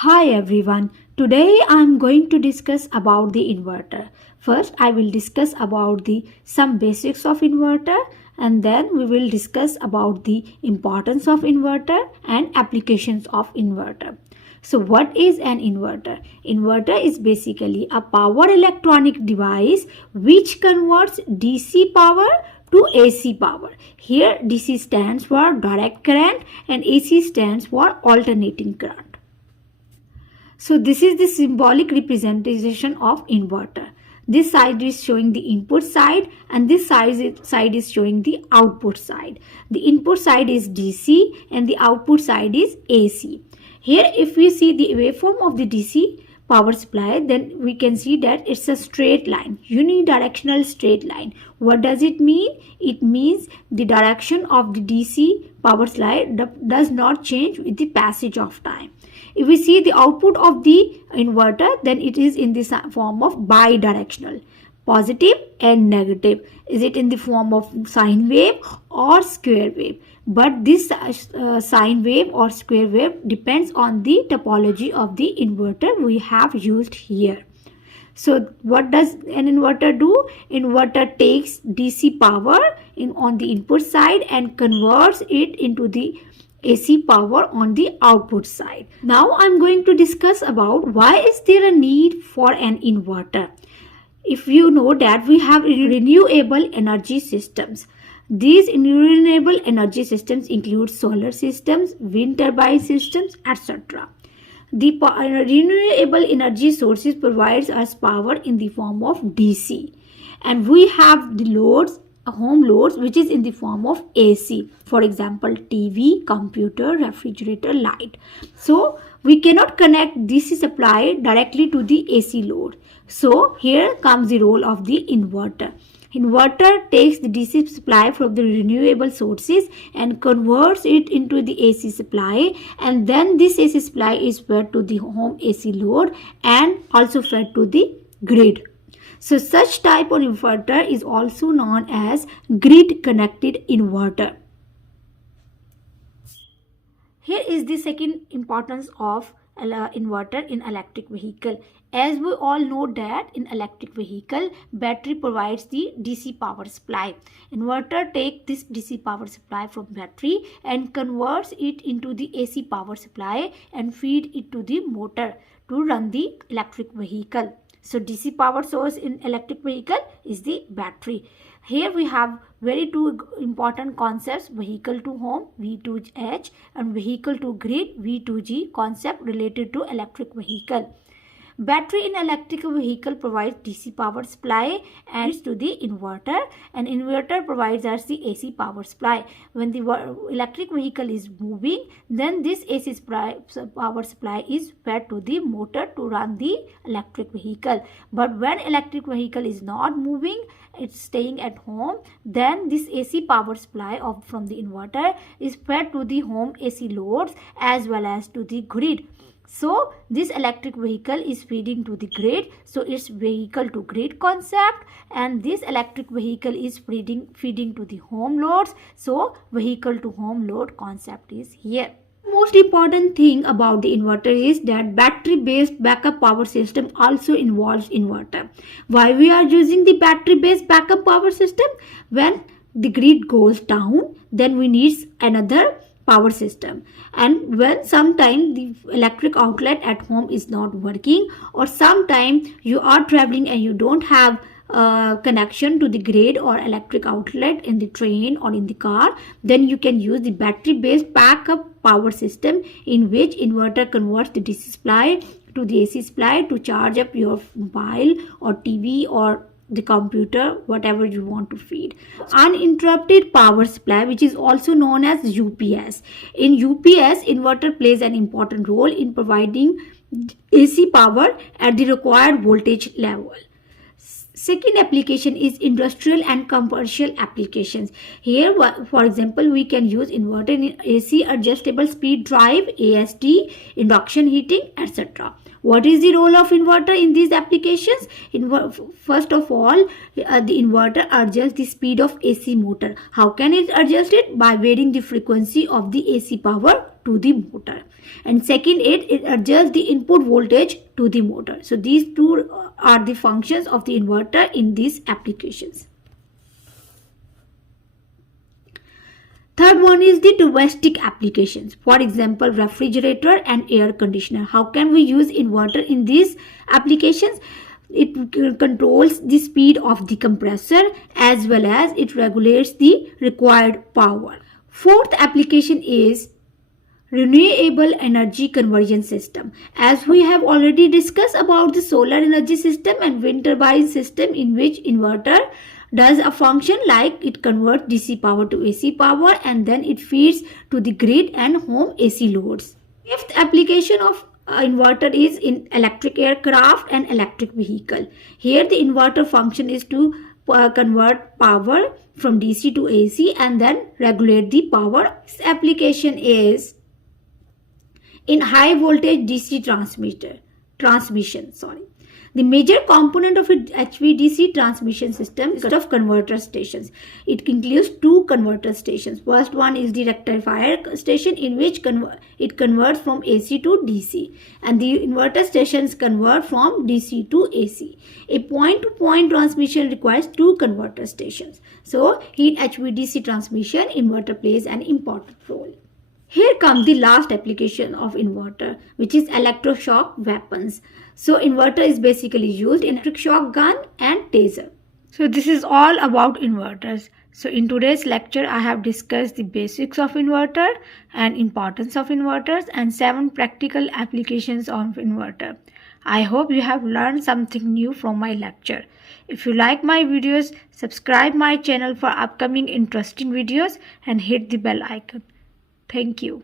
Hi everyone. Today I am going to discuss about the inverter. First I will discuss about the some basics of inverter, and then we will discuss about the importance of inverter and applications of inverter. So what is an inverter? Inverter is basically a power electronic device which converts DC power to AC power. Here DC stands for direct current and AC stands for alternating current. So this is the symbolic representation of inverter. This side is showing the input side and this side is showing the output side. The input side is DC and the output side is AC. Here if we see the waveform of the DC power supply, then we can see that it's a straight line, unidirectional straight line. What does it mean? It means the direction of the DC power supply does not change with the passage of time. If we see the output of the inverter, then it is in the form of bidirectional, positive and negative. Is it in the form of sine wave or square wave? But this sine wave or square wave depends on the topology of the inverter we have used here. So what does an inverter do? Inverter takes DC power on the input side and converts it into the AC power on the output side. Now I'm going to discuss about why is there a need for an inverter. If you know that we have renewable energy systems. These renewable energy systems include solar systems, wind turbine systems, etc. The renewable energy sources provides us power in the form of DC, and we have the loads, home loads, which is in the form of AC. For example, TV, computer, refrigerator, light. So we cannot connect DC supply directly to the AC load. So here comes the role of the inverter. Inverter takes the DC supply from the renewable sources and converts it into the AC supply, and then this AC supply is fed to the home AC load and also fed to the grid. So such type of inverter is also known as grid connected inverter. Here is the second importance of inverter in electric vehicle. As we all know that in electric vehicle, battery provides the DC power supply. Inverter takes this DC power supply from battery and converts it into the AC power supply and feed it to the motor to run the electric vehicle. So DC power source in electric vehicle is the battery. Here we have very two important concepts: vehicle to home V2H and vehicle to grid V2G concept related to electric vehicle. Battery in electric vehicle provides DC power supply and to the inverter, and inverter provides us the AC power supply. When the electric vehicle is moving, then this AC power supply is fed to the motor to run the electric vehicle. But when electric vehicle is not moving, it's staying at home, then this AC power supply from the inverter is fed to the home AC loads as well as to the grid. So this electric vehicle is feeding to the grid, so it's vehicle to grid concept, and this electric vehicle is feeding to the home loads, so vehicle to home load concept is here. Most important thing about the inverter is that battery based backup power system also involves inverter. Why we are using the battery based backup power system? When the grid goes down, then we need another power system, and when sometime the electric outlet at home is not working, or sometime you are traveling and you don't have connection to the grid or electric outlet in the train or in the car, then you can use the battery based backup power system, in which inverter converts the DC supply to the AC supply to charge up your mobile or TV or the computer, whatever you want to feed. Uninterrupted power supply, which is also known as UPS. In UPS, inverter plays an important role in providing AC power at the required voltage level. Second application is industrial and commercial applications. Here, for example, we can use inverter in AC adjustable speed drive, ASD, induction heating, etc. What is the role of inverter in these applications? First of all, the inverter adjusts the speed of AC motor. How can it adjust it? By varying the frequency of the AC power to the motor. And second, it adjusts the input voltage to the motor. So these two are the functions of the inverter in these applications. Third one is the domestic applications. For example, refrigerator and air conditioner. How can we use inverter in these applications? It controls the speed of the compressor as well as it regulates the required power. Fourth application is renewable energy conversion system. As we have already discussed about the solar energy system and wind turbine system, in which inverter does a function like it converts DC power to AC power and then it feeds to the grid and home AC loads. Fifth application of inverter is in electric aircraft and electric vehicle. Here the inverter function is to convert power from DC to AC and then regulate the power. This application is in high voltage DC transmission. The major component of a HVDC transmission system is of converter stations. It includes two converter stations. First one is the rectifier station, in which it converts from AC to DC, and the inverter stations convert from DC to AC. A point-to-point transmission requires two converter stations. So in HVDC transmission, inverter plays an important role. Here comes the last application of inverter, which is electroshock weapons. So inverter is basically used in electric shock gun and taser. So this is all about inverters. So in today's lecture, I have discussed the basics of inverter and importance of inverters and 7 practical applications of inverter. I hope you have learned something new from my lecture. If you like my videos, subscribe my channel for upcoming interesting videos and hit the bell icon. Thank you.